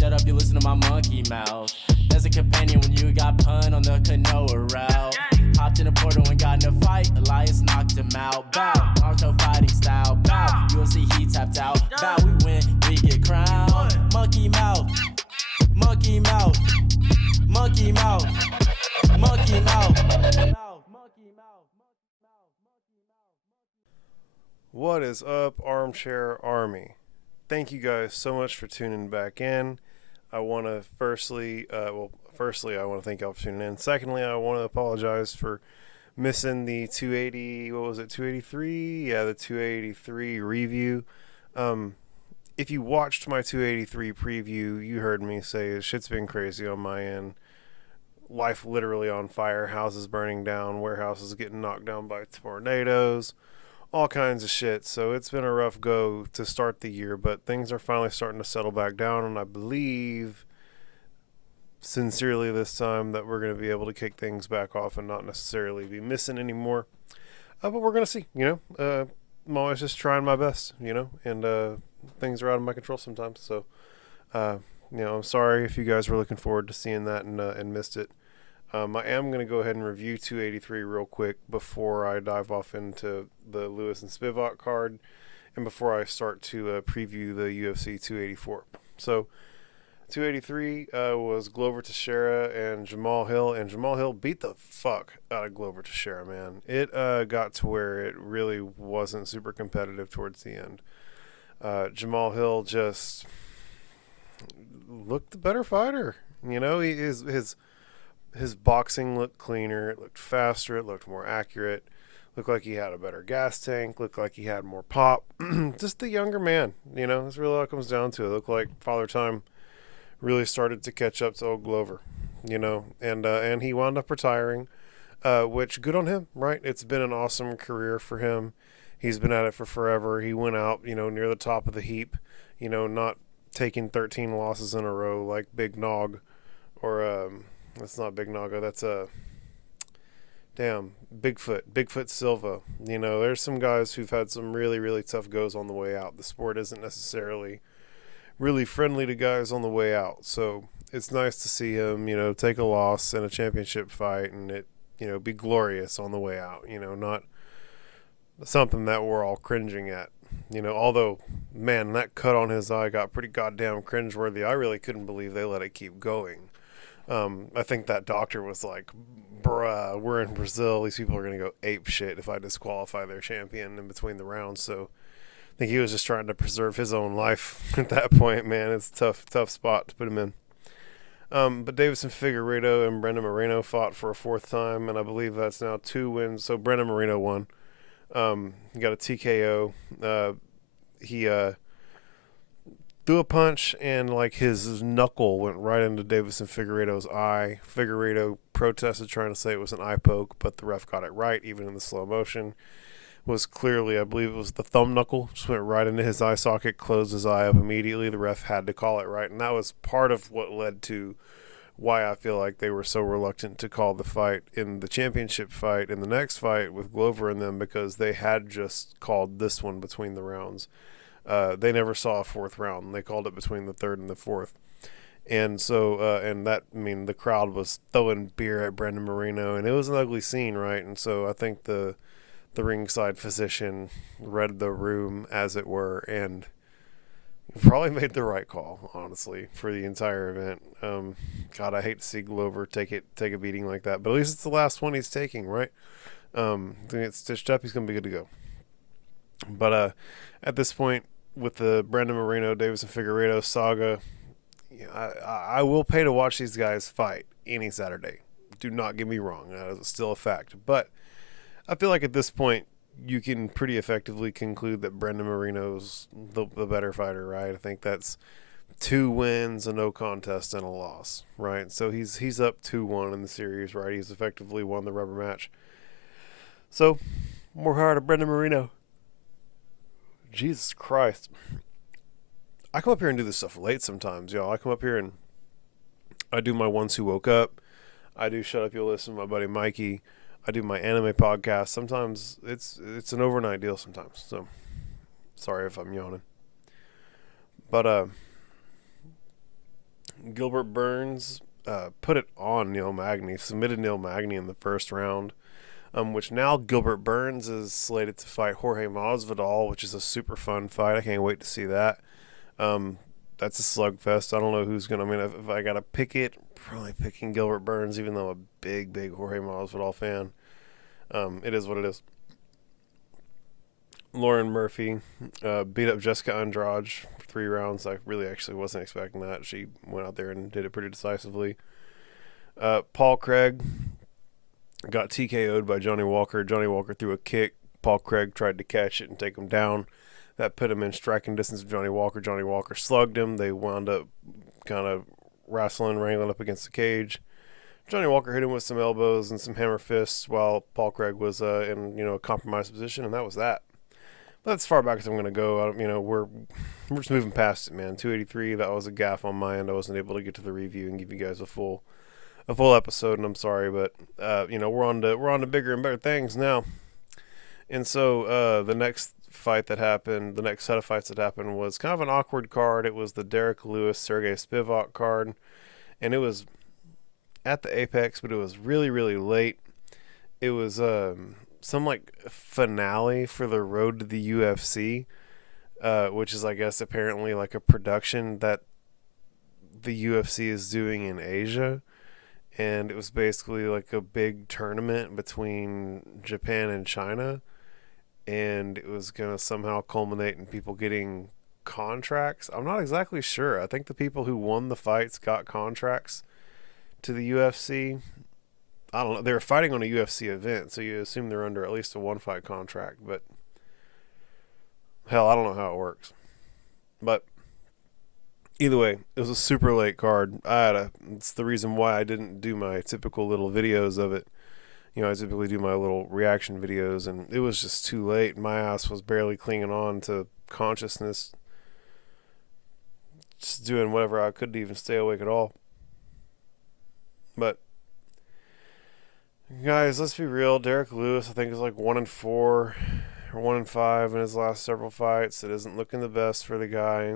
shut up, you listen to my monkey mouth. There's a companion when you got pun on the Kanoa route. Hopped in a portal and got in a fight, Elias knocked him out. Bow, Naruto fighting style. Bow, UFC he tapped out. Bow, we win, we get crowned. Monkey mouth, monkey mouth, monkey mouth, monkey mouth. What is up, Armchair Army? Thank you guys so much for tuning back in. I want to firstly, I want to thank y'all for tuning in. Secondly, I want to apologize for missing the 280, what was it, 283? Yeah, the 283 review. If you watched my 283 preview, you heard me say shit's been crazy on my end. Life literally on fire, houses burning down, warehouses getting knocked down by tornadoes, all kinds of shit. So it's been a rough go to start the year, but things are finally starting to settle back down, and I believe sincerely this time that we're going to be able to kick things back off and not necessarily be missing anymore. But we're going to see, I'm always just trying my best, and things are out of my control sometimes. So, I'm sorry if you guys were looking forward to seeing that and missed it. I am going to go ahead and review 283 real quick before I dive off into the Lewis and Spivak card and before I start to preview the UFC 284. So 283 was Glover Teixeira and Jamal Hill, and Jamal Hill beat the fuck out of Glover Teixeira, man. It got to where it really wasn't super competitive towards the end. Jamal Hill just looked the better fighter. His boxing looked cleaner, it looked faster, it looked more accurate, looked like he had a better gas tank, looked like he had more pop. Just the younger man, that's really all it comes down to. It looked like Father Time really started to catch up to old Glover, and he wound up retiring, which good on him, right? It's been an awesome career for him. He's been at it for forever. He went out, near the top of the heap, not taking 13 losses in a row like Big Nog, or that's not Big Naga. That's Bigfoot Silva. There's some guys who've had some really, really tough goes on the way out. The sport isn't necessarily really friendly to guys on the way out. So it's nice to see him, take a loss in a championship fight and it, be glorious on the way out. Not something that we're all cringing at. Although, man, that cut on his eye got pretty goddamn cringeworthy. I really couldn't believe they let it keep going. I think that doctor was like, bruh, we're in Brazil. These people are going to go ape shit if I disqualify their champion in between the rounds. So I think he was just trying to preserve his own life at that point, man. It's a tough spot to put him in. But Deiveson Figueiredo and Brandon Moreno fought for a fourth time, and I believe that's now 2 wins. So Brandon Moreno won. He got a TKO. He threw a punch and his knuckle went right into Deiveson Figueiredo's eye. Figueiredo protested, trying to say it was an eye poke, but the ref got it right, even in the slow motion. Was clearly, I believe it was the thumb knuckle, just went right into his eye socket, closed his eye up immediately. The ref had to call it right, and that was part of what led to why I feel like they were so reluctant to call the fight in the championship fight in the next fight with Glover and them, because they had just called this one between the rounds. They never saw a fourth round. They called it between the third and the fourth. And so, the crowd was throwing beer at Brandon Moreno, and it was an ugly scene, right? And so I think the ringside physician read the room, as it were, and probably made the right call, honestly, for the entire event. God, I hate to see Glover take a beating like that, but at least it's the last one he's taking, right? If he gets stitched up, he's going to be good to go. But at this point, with the Brandon Moreno, Deiveson Figueiredo saga, I will pay to watch these guys fight any Saturday. Do not get me wrong. That is still a fact. But I feel like at this point, you can pretty effectively conclude that Brandon Moreno's the better fighter, right? I think that's 2 wins, a no contest, and a loss, right? So he's up 2-1 in the series, right? He's effectively won the rubber match. So, more power to Brandon Moreno. Jesus Christ. I come up here and do this stuff late sometimes, y'all. I come up here and I do my Ones Who Woke Up. I do Shut Up, You'll Listen, my buddy Mikey. I do my anime podcast. Sometimes it's an overnight deal sometimes. So, sorry if I'm yawning. But, Gilbert Burns put it on Neil Magny, submitted Neil Magny in the first round, which now Gilbert Burns is slated to fight Jorge Masvidal, which is a super fun fight. I can't wait to see that. That's a slugfest. I don't know who's going to, if I got to pick it, probably picking Gilbert Burns, even though I'm a big Jorge Masvidal fan. It is what it is. Lauren Murphy beat up Jessica Andrade for 3 rounds. I really actually wasn't expecting that. She went out there and did it pretty decisively. Paul Craig got TKO'd by Johnny Walker. Johnny Walker threw a kick. Paul Craig tried to catch it and take him down. That put him in striking distance of Johnny Walker. Johnny Walker slugged him. They wound up kind of wrangling up against the cage. Johnny Walker hit him with some elbows and some hammer fists while Paul Craig was in a compromised position, and that was that. But that's as far back as I'm going to go. We're just moving past it, man. 283, that was a gaffe on my end. I wasn't able to get to the review and give you guys a full episode, and I'm sorry, but we're on to bigger and better things now. And so the next fight that happened, the next set of fights that happened was kind of an awkward card. It was the Derek Lewis Sergey Spivak card, and it was at the Apex, but it was really, really late. It was some like finale for the road to the UFC, which is, I guess, apparently like a production that the UFC is doing in Asia. And it was basically like a big tournament between Japan and China. And it was going to somehow culminate in people getting contracts. I'm not exactly sure. I think the people who won the fights got contracts to the UFC. I don't know. They were fighting on a UFC event, so you assume they're under at least a 1-fight contract. But hell, I don't know how it works. But either way, it was a super late card. It's the reason why I didn't do my typical little videos of it. I typically do my little reaction videos, and it was just too late. My ass was barely clinging on to consciousness, just doing whatever I could to even stay awake at all. But guys, let's be real. Derek Lewis, I think, is like 1-4 or 1-5 in his last several fights. It isn't looking the best for the guy.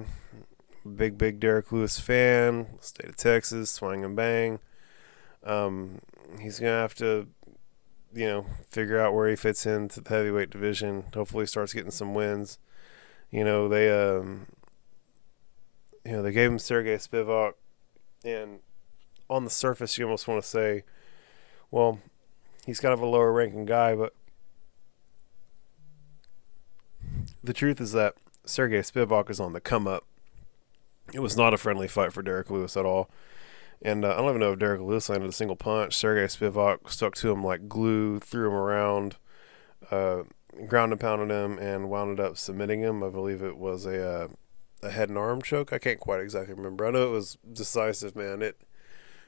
Big Derek Lewis fan. State of Texas, swing and bang. He's gonna have to, figure out where he fits into the heavyweight division. Hopefully, he starts getting some wins. They gave him Sergey Spivak, and on the surface, you almost want to say, well, he's kind of a lower ranking guy, but the truth is that Sergey Spivak is on the come up. It was not a friendly fight for Derek Lewis at all. And I don't even know if Derek Lewis landed a single punch. Sergey Spivak stuck to him like glue, threw him around, ground and pounded him, and wound up submitting him. I believe it was a head and arm choke. I can't quite exactly remember. I know it was decisive, man. It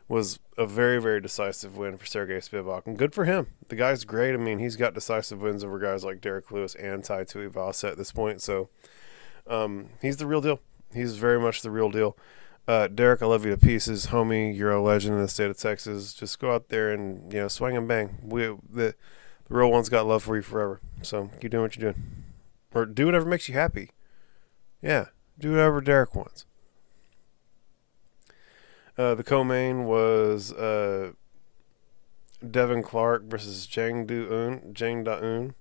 was a very, very decisive win for Sergey Spivak, and good for him. The guy's great. I mean, he's got decisive wins over guys like Derek Lewis and Tai Tuivasa at this point. So he's the real deal. He's very much the real deal. Derek, I love you to pieces, homie. You're a legend in the state of Texas. Just go out there and swing and bang. The real one's got love for you forever. So keep doing what you're doing, or do whatever makes you happy. Yeah, do whatever Derek wants. The co-main was Devin Clark versus Jang Da-eun.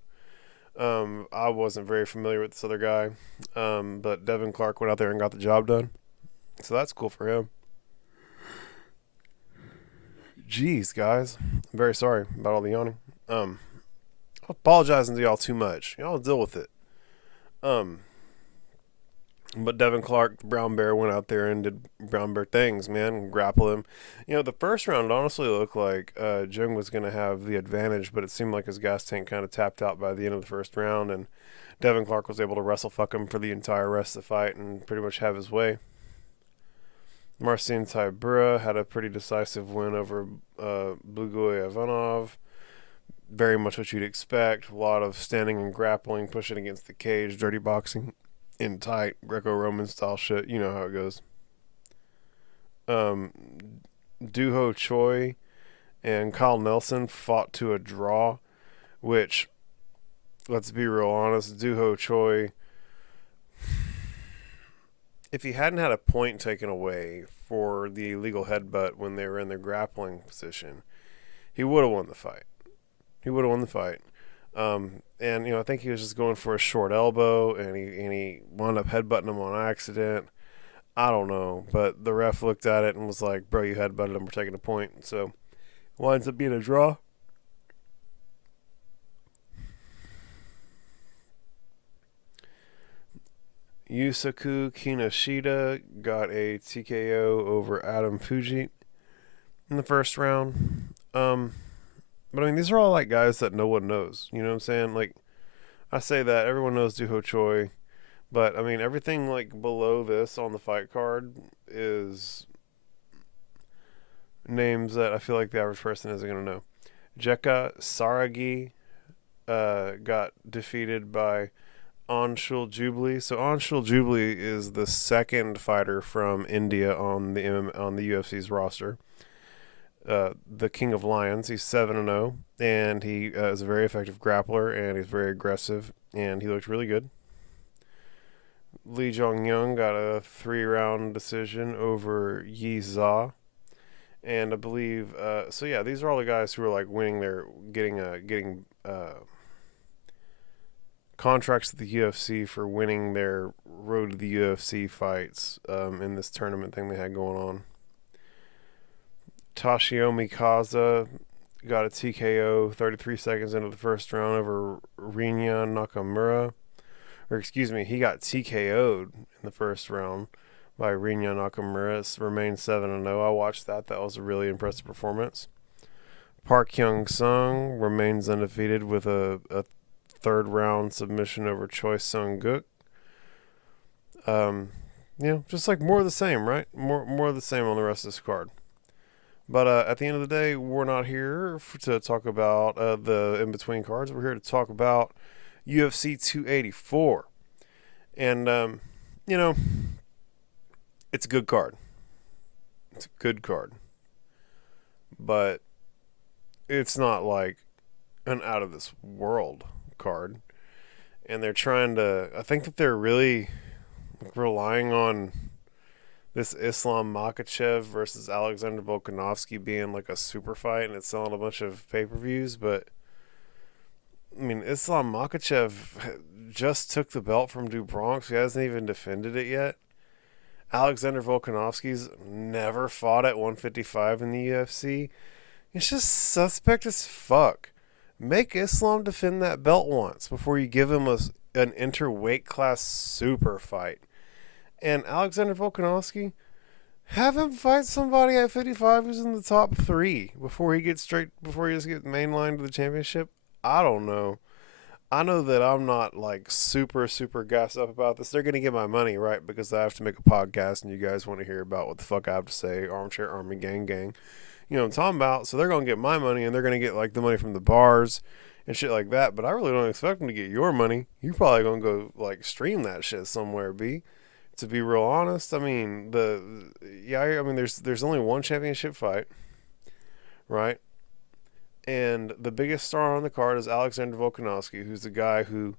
I wasn't very familiar with this other guy, but Devin Clark went out there and got the job done. So that's cool for him. Jeez, guys. I'm very sorry about all the yawning. I'm apologizing to y'all too much. Y'all deal with it. But Devin Clark, the Brown Bear, went out there and did Brown Bear things, man. Grapple him. The first round honestly looked like Jung was going to have the advantage, but it seemed like his gas tank kind of tapped out by the end of the first round, and Devin Clark was able to wrestle fuck him for the entire rest of the fight and pretty much have his way. Marcin Tybura had a pretty decisive win over Blugoy Ivanov. Very much what you'd expect. A lot of standing and grappling, pushing against the cage, dirty boxing in tight Greco-Roman style shit. You know how it goes. Doo-Ho Choi and Kyle Nelson fought to a draw, which, let's be real honest, Doo-Ho Choi, if he hadn't had a point taken away for the illegal headbutt when they were in their grappling position, he would have won the fight. He would have won the fight. And I think he was just going for a short elbow, and he wound up headbutting him on accident. I don't know, but the ref looked at it and was like, "Bro, you headbutted him. We're taking a point." So it winds up being a draw. Yusaku Kinoshita got a TKO over Adam Fujit in the first round. But I mean, these are all like guys that no one knows. You know what I'm saying? Like, I say that everyone knows Doo-Ho Choi, but I mean, everything like below this on the fight card is names that I feel like the average person isn't gonna know. Jekka Saragi got defeated by Anshul Jubilee. So Anshul Jubilee is the second fighter from India on the UFC's roster. The King of Lions. He's 7-0, and he is a very effective grappler, and he's very aggressive, and he looked really good. Lee Jong-young got a 3-round decision over Yi Za, and I believe so. Yeah, these are all the guys who are like getting contracts at the UFC for winning their road to the UFC fights in this tournament thing they had going on. Toshiomi Kaza got a TKO 33 seconds into the first round over Rinya Nakamura. Or excuse me, he got TKO'd in the first round by Rinya Nakamura. It remained 7-0. I watched that. That was a really impressive performance. Park Hyung-sung remains undefeated with a third round submission over Choi Sung-gook. Just like more of the same, right? More of the same on the rest of this card. But at the end of the day, we're not here to talk about the in-between cards. We're here to talk about UFC 284. And, it's a good card. It's a good card. But it's not like an out-of-this-world card. And they're trying to... I think that they're really relying on this Islam Makhachev versus Alexander Volkanovski being like a super fight, and it's selling a bunch of pay-per-views, but I mean, Islam Makhachev just took the belt from Do Bronx. He hasn't even defended it yet. Alexander Volkanovski's never fought at 155 in the UFC. It's just suspect as fuck. Make Islam defend that belt once before you give him an interweight class super fight. And Alexander Volkanovski, have him fight somebody at 55 who's in the top 3 before he just gets mainlined to the championship. I don't know. I know that I'm not like super gassed up about this. They're going to get my money, right? Because I have to make a podcast and you guys want to hear about what the fuck I have to say. Armchair Army Gang. You know what I'm talking about? So they're going to get my money, and they're going to get like the money from the bars and shit like that. But I really don't expect them to get your money. You're probably going to go like stream that shit somewhere, B. To be real honest, I mean there's only one championship fight, right? And the biggest star on the card is Alexander Volkanovski, who's the guy who,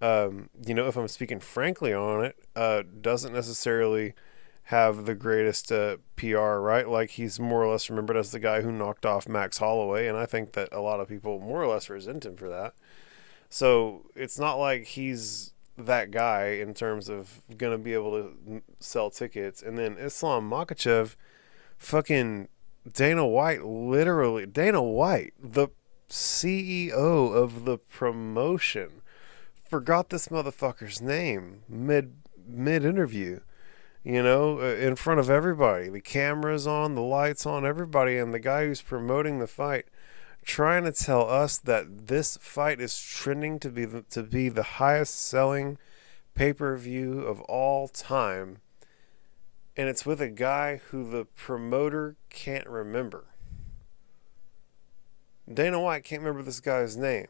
if I'm speaking frankly on it, doesn't necessarily have the greatest PR, right? Like, he's more or less remembered as the guy who knocked off Max Holloway, and I think that a lot of people more or less resent him for that. So it's not like he's that guy in terms of gonna be able to sell tickets. And then Islam Makhachev, fucking Dana White, the CEO of the promotion, forgot this motherfucker's name mid interview, in front of everybody. The camera's on, the lights on, everybody, and the guy who's promoting the fight trying to tell us that this fight is trending to be the highest selling pay-per-view of all time, and it's with a guy who the promoter can't remember. Dana White can't remember this guy's name,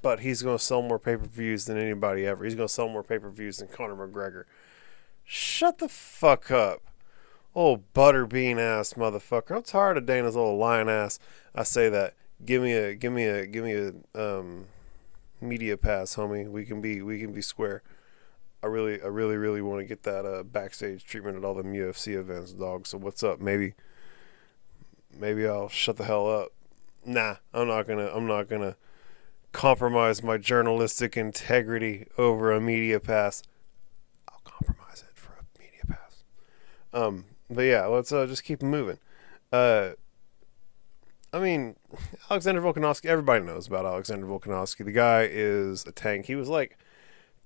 but he's going to sell more pay-per-views than anybody ever. He's going to sell more pay-per-views than Conor McGregor. Shut the fuck up. Old butterbean ass motherfucker. I'm tired of Dana's old lion ass. I say that. Give me a media pass, homie. We can be square. I really want to get that backstage treatment at all them UFC events, dog. So what's up? Maybe I'll shut the hell up. Nah, I'm not gonna compromise my journalistic integrity over a media pass. I'll compromise it for a media pass. But yeah, let's just keep moving. I mean, Alexander Volkanovski, everybody knows about Alexander Volkanovski. The guy is a tank. He was like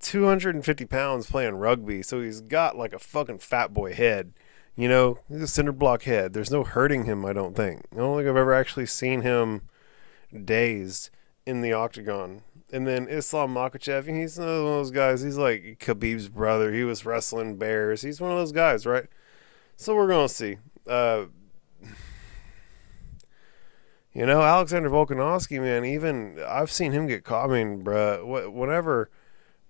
250 pounds playing rugby, so he's got like a fucking fat boy head. You know, he's a cinder block head. There's no hurting him, I don't think. I don't think I've ever actually seen him dazed in the octagon. And then Islam Makhachev, he's one of those guys. He's like Khabib's brother. He was wrestling bears. He's one of those guys, right? So we're going to see. You know, Alexander Volkanovski, man, even I've seen him get caught. I mean, bruh, whenever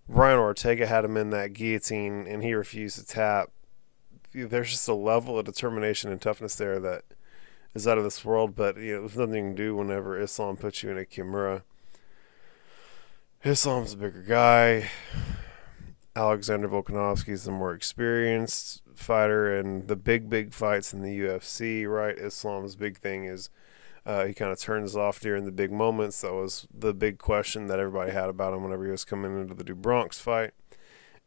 Brian Ortega had him in that guillotine and he refused to tap, there's just a level of determination and toughness there that is out of this world. But, you know, there's nothing you can do whenever Islam puts you in a Kimura. Islam's a bigger guy. Alexander Volkanovski is the more experienced fighter, and the big fights in the UFC, right? Islam's big thing is he kind of turns off during the big moments. That was the big question that everybody had about him whenever he was coming into the Do Bronx fight.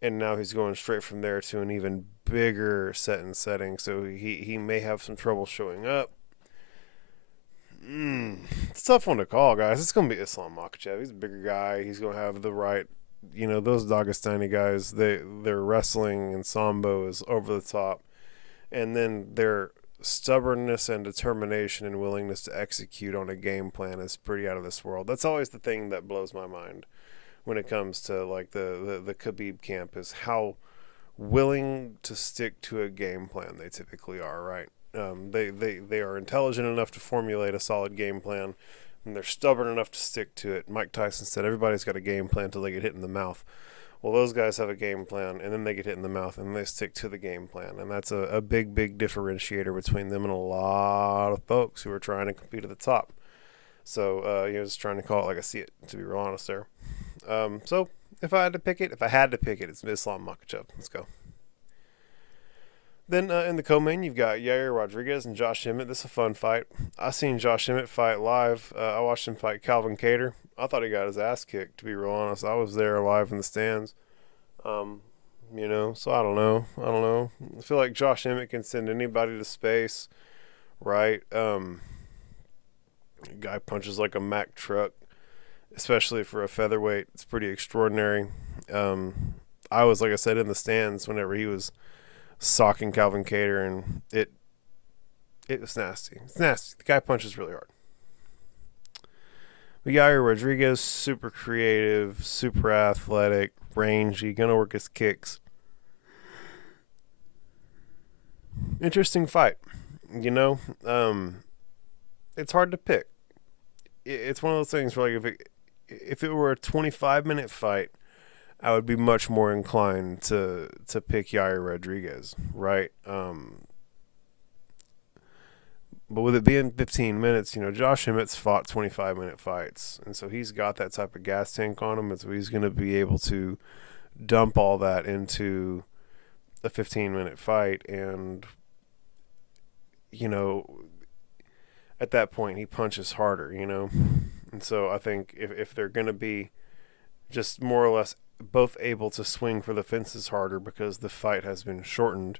And now he's going straight from there to an even bigger setting. So he may have some trouble showing up. It's a tough one to call, guys. It's going to be Islam Makhachev. He's a bigger guy. He's going to have the right, you know, those Dagestani guys, their wrestling and sambo is over the top. And then their stubbornness and determination and willingness to execute on a game plan is pretty out of this world. That's always the thing that blows my mind when it comes to like the Khabib camp, is how willing to stick to a game plan they typically are, right? They are intelligent enough to formulate a solid game plan, and they're stubborn enough to stick to it. Mike Tyson said everybody's got a game plan until they get hit in the mouth. Well, those guys have a game plan, and then they get hit in the mouth, and they stick to the game plan. And that's a big differentiator between them and a lot of folks who are trying to compete at the top. So, just trying to call it like I see it, to be real honest there. So, if I had to pick it, it's Islam Makhachev. Let's go. Then in the co-main, you've got Yair Rodriguez and Josh Emmett. This is a fun fight. I seen Josh Emmett fight live. I watched him fight Calvin Kattar. I thought he got his ass kicked, to be real honest. I was there live in the stands. So I don't know. I feel like Josh Emmett can send anybody to space, right? Guy punches like a Mack truck, especially for a featherweight. It's pretty extraordinary. I was, like I said, in the stands whenever he was socking Calvin Kattar, and it was nasty. It's nasty. The guy punches really hard. We got Yair Rodriguez, super creative, super athletic, rangy, gonna work his kicks. Interesting fight. You know, it's hard to pick. It's one of those things where, like, if it were a 25-minute fight, I would be much more inclined to pick Yair Rodriguez, right? But with it being 15 minutes, you know, Josh Emmett's fought 25-minute fights, and so he's got that type of gas tank on him, and so he's going to be able to dump all that into a 15-minute fight, and, you know, at that point, he punches harder, you know? And so I think if they're going to be just more or less both able to swing for the fences harder because the fight has been shortened,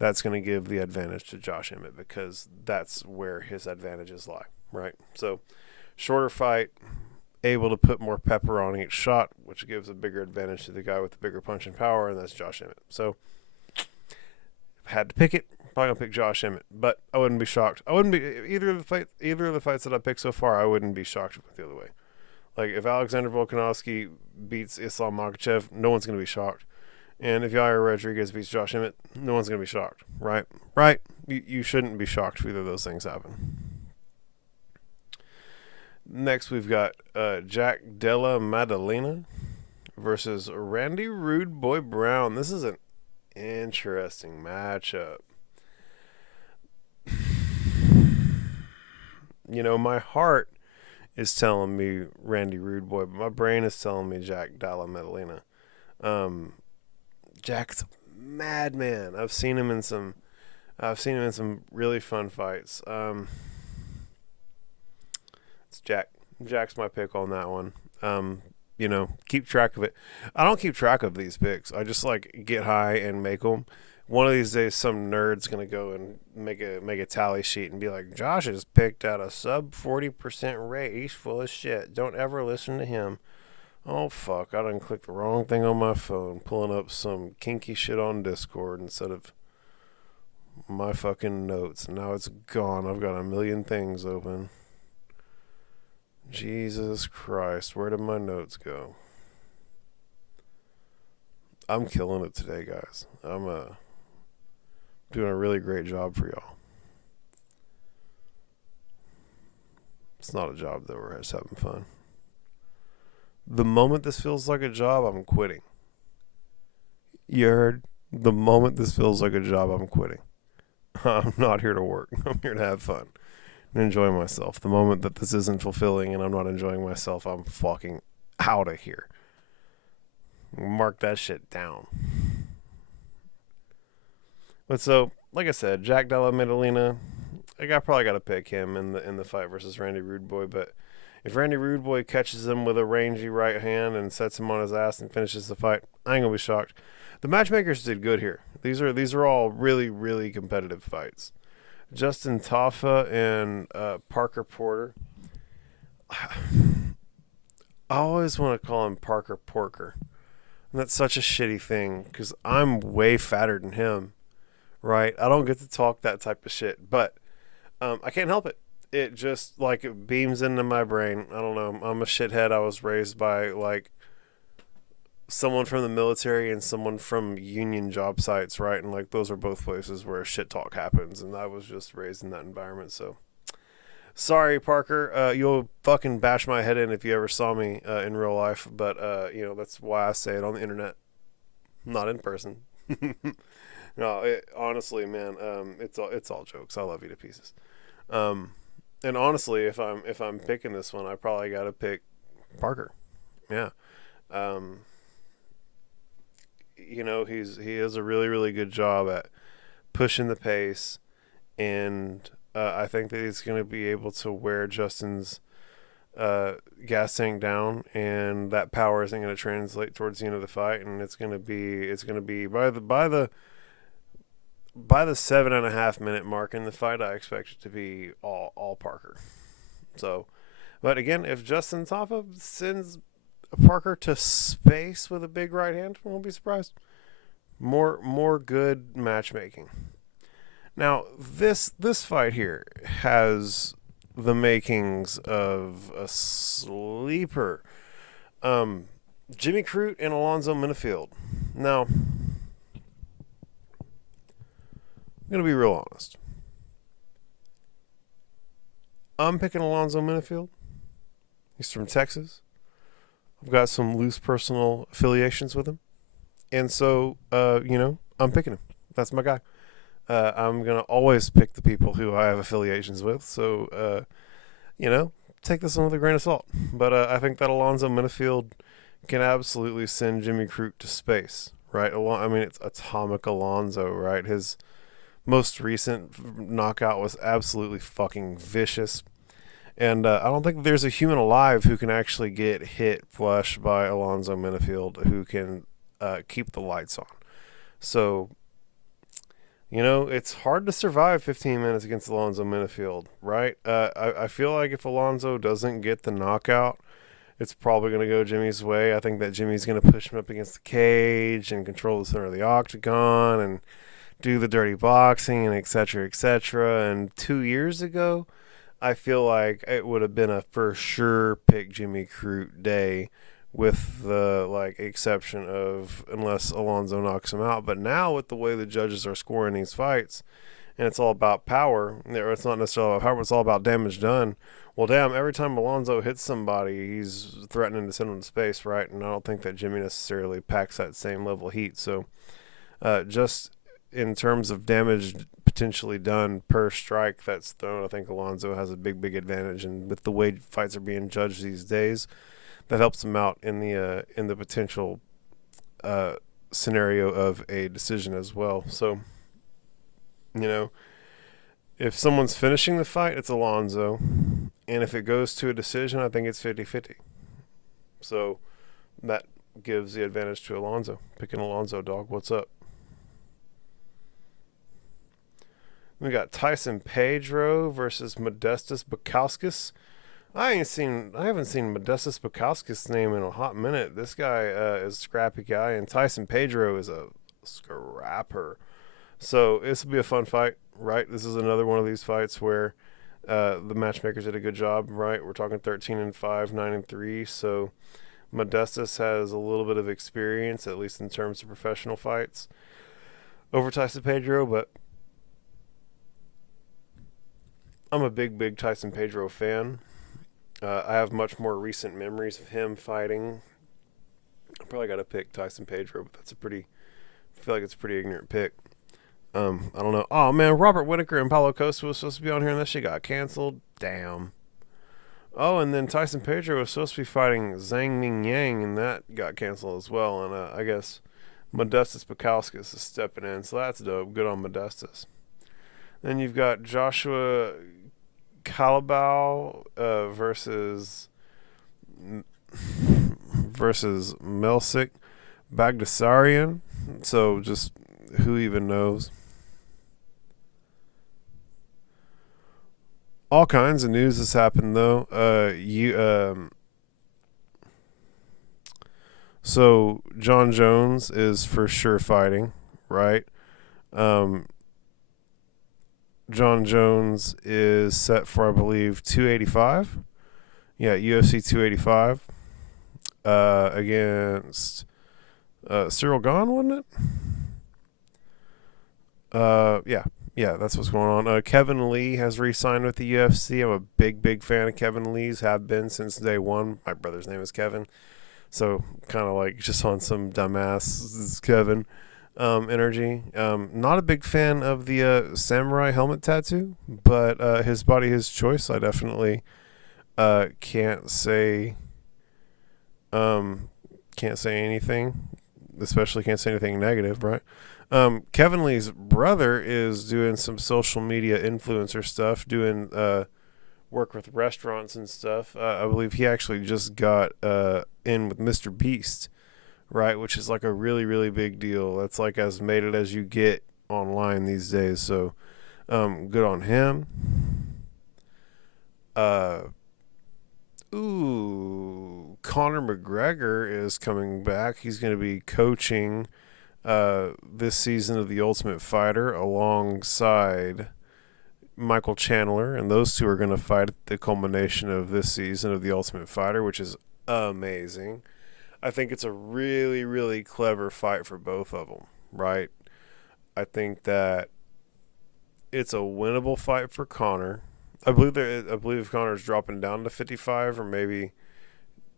that's going to give the advantage to Josh Emmett, because that's where his advantages lie, right? So shorter fight, able to put more pepper on each shot, which gives a bigger advantage to the guy with the bigger punching power, and that's Josh Emmett. So if I had to pick it, probably gonna pick Josh Emmett, but I wouldn't be shocked. I wouldn't be either of the fights that I picked so far. I wouldn't be shocked with the other way. Like, if Alexander Volkanovski beats Islam Makhachev, no one's gonna be shocked. And if Yair Rodriguez beats Josh Emmett, no one's going to be shocked, right? Right? You shouldn't be shocked if either of those things happen. Next, we've got Jack Della Maddalena versus Randy Rude Boy Brown. This is an interesting matchup. You know, my heart is telling me Randy Rude Boy, but my brain is telling me Jack Della Maddalena. Jack's a madman. I've seen him in some really fun fights. It's Jack. Jack's my pick on that one. Keep track of it. I don't keep track of these picks. I just like get high and make them. One of these days, some nerd's gonna go and make a tally sheet and be like, Josh has picked out a sub 40% rate. He's full of shit. Don't ever listen to him. Oh fuck! I done clicked the wrong thing on my phone, pulling up some kinky shit on Discord instead of my fucking notes. Now it's gone. I've got a million things open. Jesus Christ, where did my notes go? I'm killing it today, guys. I'm doing a really great job for y'all. It's not a job though, we're just having fun. The moment this feels like a job, I'm quitting. You heard? The moment this feels like a job, I'm quitting. I'm not here to work. I'm here to have fun and enjoy myself. The moment that this isn't fulfilling and I'm not enjoying myself, I'm fucking out of here. Mark that shit down. But so, like I said, Jack Della Maddalena, I probably got to pick him in the fight versus Randy Rude Boy. But if Randy Rude Boy catches him with a rangy right hand and sets him on his ass and finishes the fight, I ain't gonna be shocked. The matchmakers did good here. These are all really, really competitive fights. Justin Tafa and Parker Porter. I always want to call him Parker Porker. And that's such a shitty thing because I'm way fatter than him, right? I don't get to talk that type of shit, but I can't help it. It just it beams into my brain. I don't know. I'm a shithead. I was raised by someone from the military and someone from union job sites, right? And those are both places where shit talk happens, and I was just raised in that environment. So sorry, Parker. You'll fucking bash my head in if you ever saw me in real life, but that's why I say it on the internet, not in person. No, honestly, man, it's all jokes. I love you to pieces. And honestly, if I'm picking this one, I probably got to pick Parker. Yeah. He does a really, really good job at pushing the pace, and I think that he's going to be able to wear Justin's gas tank down, and that power isn't going to translate towards the end of the fight, and it's going to be by the 7.5 minute mark in the fight, I expect it to be all Parker. So, but again, if Justin Tafa sends Parker to space with a big right hand, I won't be surprised. More good matchmaking. Now, this fight here has the makings of a sleeper. Jimmy Crute and Alonzo Minifield. Now, I'm going to be real honest. I'm picking Alonzo Minifield. He's from Texas. I've got some loose personal affiliations with him. And so, I'm picking him. That's my guy. I'm going to always pick the people who I have affiliations with. So, take this one with a grain of salt. But I think that Alonzo Minifield can absolutely send Jimmy Crute to space, right? It's Atomic Alonzo, right? His most recent knockout was absolutely fucking vicious. And I don't think there's a human alive who can actually get hit flush by Alonzo Minifield who can keep the lights on. So, it's hard to survive 15 minutes against Alonzo Minifield, right? I feel like if Alonzo doesn't get the knockout, it's probably going to go Jimmy's way. I think that Jimmy's going to push him up against the cage and control the center of the octagon and do the dirty boxing and et cetera. And 2 years ago, I feel like it would have been a for sure pick Jimmy Crute day, with the exception of unless Alonzo knocks him out. But now with the way the judges are scoring these fights, and it's all about power, or it's not necessarily about power, it's all about damage done. Well, damn, every time Alonzo hits somebody, he's threatening to send him to space, right? And I don't think that Jimmy necessarily packs that same level of heat. So just in terms of damage potentially done per strike that's thrown, I think Alonzo has a big advantage. And with the way fights are being judged these days, that helps him out in the potential scenario of a decision as well. So, if someone's finishing the fight, it's Alonzo. And if it goes to a decision, I think it's 50-50. So that gives the advantage to Alonzo. Picking Alonzo, dog. What's up? We got Tyson Pedro versus Modestas Bukauskas. I haven't seen Modestas Bukauskas' name in a hot minute. This guy is a scrappy guy, and Tyson Pedro is a scrapper. So this will be a fun fight, right? This is another one of these fights where the matchmakers did a good job, right? We're talking 13-5, 9-3. So Modestas has a little bit of experience, at least in terms of professional fights, over Tyson Pedro, but I'm a big Tyson Pedro fan. I have much more recent memories of him fighting. I probably got to pick Tyson Pedro, but I feel like it's a pretty ignorant pick. I don't know. Oh, man, Robert Whittaker and Paulo Costa was supposed to be on here, and that shit got canceled. Damn. Oh, and then Tyson Pedro was supposed to be fighting Zhang Ming Yang, and that got canceled as well. And I guess Modestas Bukauskas is stepping in, so that's dope. Good on Modestas. Then you've got Joshua Calabao versus Melsik Bagdasarian. So just who even knows? All kinds of news has happened though. So John Jones is for sure fighting, right? John Jones is set for, I believe, 285. Yeah, UFC 285 against Cyril Gahn, wasn't it? Yeah, that's what's going on. Kevin Lee has re-signed with the UFC. I'm a big fan of Kevin Lee's. Have been since day one. My brother's name is Kevin. So kind of like just on some dumbass, this is Kevin energy. Not a big fan of the samurai helmet tattoo, but his body, his choice. I definitely can't say anything, especially can't say anything negative, right? Kevin Lee's brother is doing some social media influencer stuff, doing work with restaurants and stuff. I believe he actually just got in with Mr. Beast, right? Which is like a really big deal. That's like as made it as you get online these days. So good on him. Conor McGregor is coming back. He's going to be coaching this season of The Ultimate Fighter alongside Michael Chandler, and those two are going to fight at the culmination of this season of The Ultimate Fighter, which is amazing. I think it's a really clever fight for both of them, right? I think that it's a winnable fight for Conor. I believe Conor's dropping down to 55, or maybe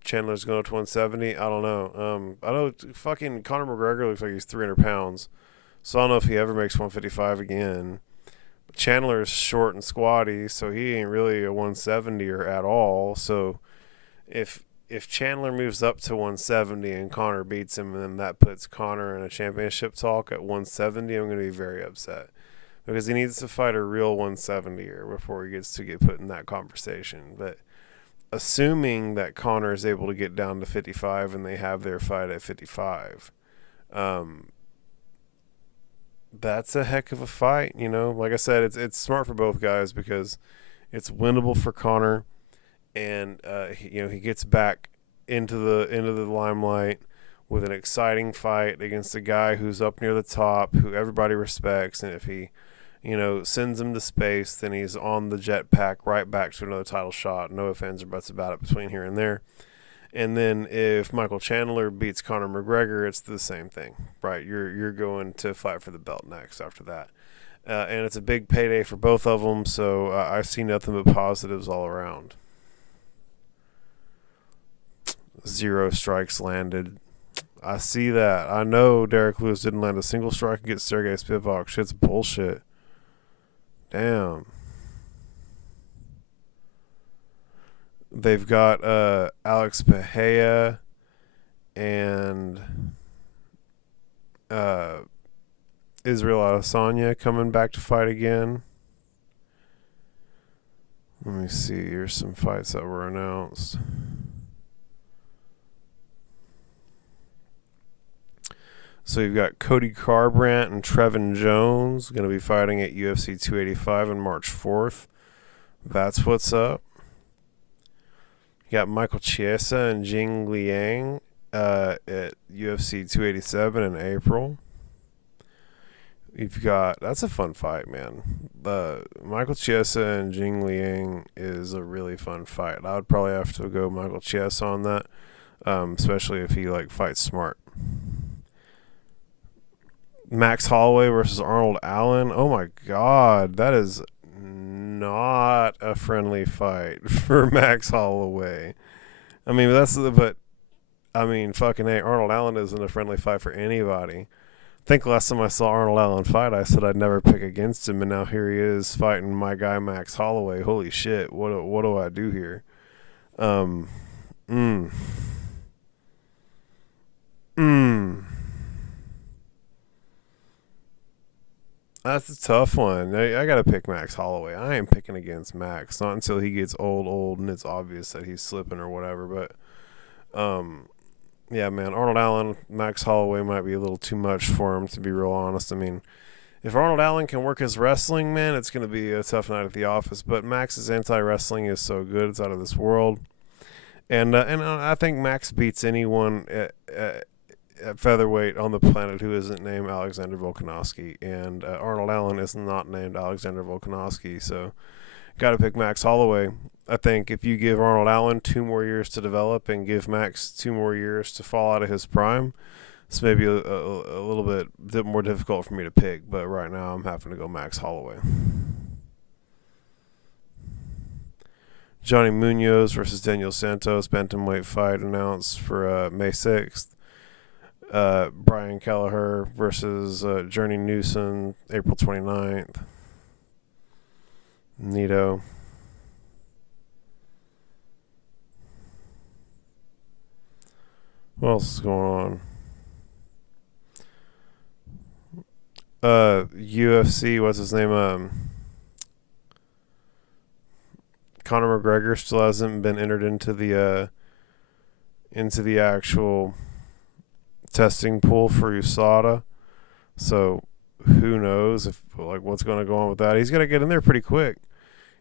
Chandler's going up to 170. I don't know. I know fucking Conor McGregor looks like he's 300 pounds, so I don't know if he ever makes 155 again. Chandler's short and squatty, so he ain't really a 170er at all. So if Chandler moves up to 170 and Conor beats him, and then that puts Conor in a championship talk at 170, I'm going to be very upset, because he needs to fight a real 170er before he gets to get put in that conversation. But assuming that Conor is able to get down to 55 and they have their fight at 55, that's a heck of a fight. Like I said, it's smart for both guys because it's winnable for Conor, and he gets back into the limelight with an exciting fight against a guy who's up near the top, who everybody respects, and if he sends him to space, then he's on the jetpack right back to another title shot. No ifs, ands, or buts about it between here and there. And then if Michael Chandler beats Conor McGregor, it's the same thing, right? You're going to fight for the belt next after that. And it's a big payday for both of them, so I see nothing but positives all around. 0 strikes landed. I see that. I know Derek Lewis didn't land a single strike against Sergey Spivak. Shit's bullshit. Damn. They've got Alex Pereira and Israel Adesanya coming back to fight again. Let me see. Here's some fights that were announced. So you've got Cody Garbrandt and Trevin Jones going to be fighting at UFC 285 on March 4th. That's what's up. You got Michael Chiesa and Jing Liang at UFC 287 in April. You've got, that's a fun fight, man. Michael Chiesa and Jing Liang is a really fun fight. I would probably have to go Michael Chiesa on that, especially if he fights smart. Max Holloway versus Arnold Allen. Oh my God, that is not a friendly fight for Max Holloway. I mean, fucking hey, Arnold Allen isn't a friendly fight for anybody. I think last time I saw Arnold Allen fight, I said I'd never pick against him, and now here he is fighting my guy Max Holloway. Holy shit, what do I do here? That's a tough one. I gotta pick Max Holloway. I ain't picking against Max, not until he gets old, and it's obvious that he's slipping or whatever. But, yeah, man, Arnold Allen, Max Holloway might be a little too much for him, to be real honest. I mean, if Arnold Allen can work his wrestling, man, it's gonna be a tough night at the office. But Max's anti-wrestling is so good; it's out of this world. And I think Max beats anyone at featherweight on the planet who isn't named Alexander Volkanovski, and Arnold Allen is not named Alexander Volkanovski, so got to pick Max Holloway. I think if you give Arnold Allen 2 more years to develop and give Max 2 more years to fall out of his prime, it's maybe a little bit more difficult for me to pick, but right now I'm having to go Max Holloway. Johnny Munoz versus Daniel Santos bantamweight fight announced for May 6th. Brian Kelleher versus Journey Newson, April 29th. Neato. What else is going on? UFC, what's his name? Conor McGregor still hasn't been entered into the actual testing pool for USADA, so who knows if what's going to go on with that. He's got to get in there pretty quick.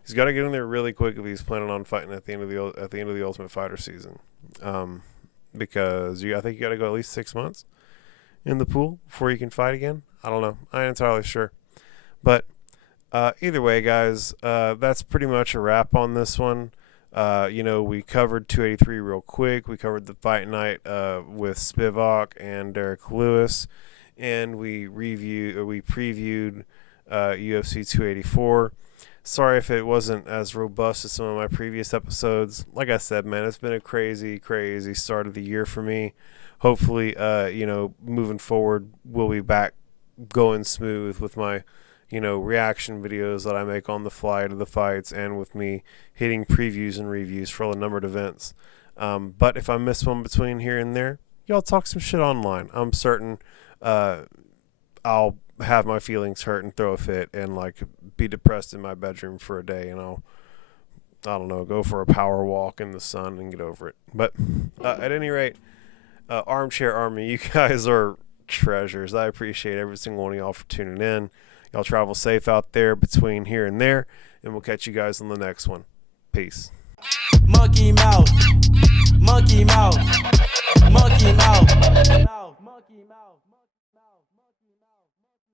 He's got to get in there really quick if he's planning on fighting at the end of the Ultimate Fighter season, because I think you got to go at least 6 months in the pool before you can fight again. I don't know. I ain't entirely sure, but either way, guys, that's pretty much a wrap on this one. We covered 283 real quick. We covered the fight night with Spivak and Derek Lewis, and we previewed UFC 284. Sorry if it wasn't as robust as some of my previous episodes. Like I said, man, it's been a crazy start of the year for me. Hopefully, moving forward, we'll be back going smooth with my reaction videos that I make on the fly to the fights, and with me hitting previews and reviews for all the numbered events. But if I miss one between here and there, y'all talk some shit online. I'm certain I'll have my feelings hurt and throw a fit and be depressed in my bedroom for a day, and I don't know, go for a power walk in the sun and get over it. But at any rate, Armchair Army, you guys are treasures. I appreciate every single one of y'all for tuning in. Y'all travel safe out there between here and there, and we'll catch you guys on the next one. Peace. Monkey mouth, monkey mouth, monkey mouth, monkey mouth.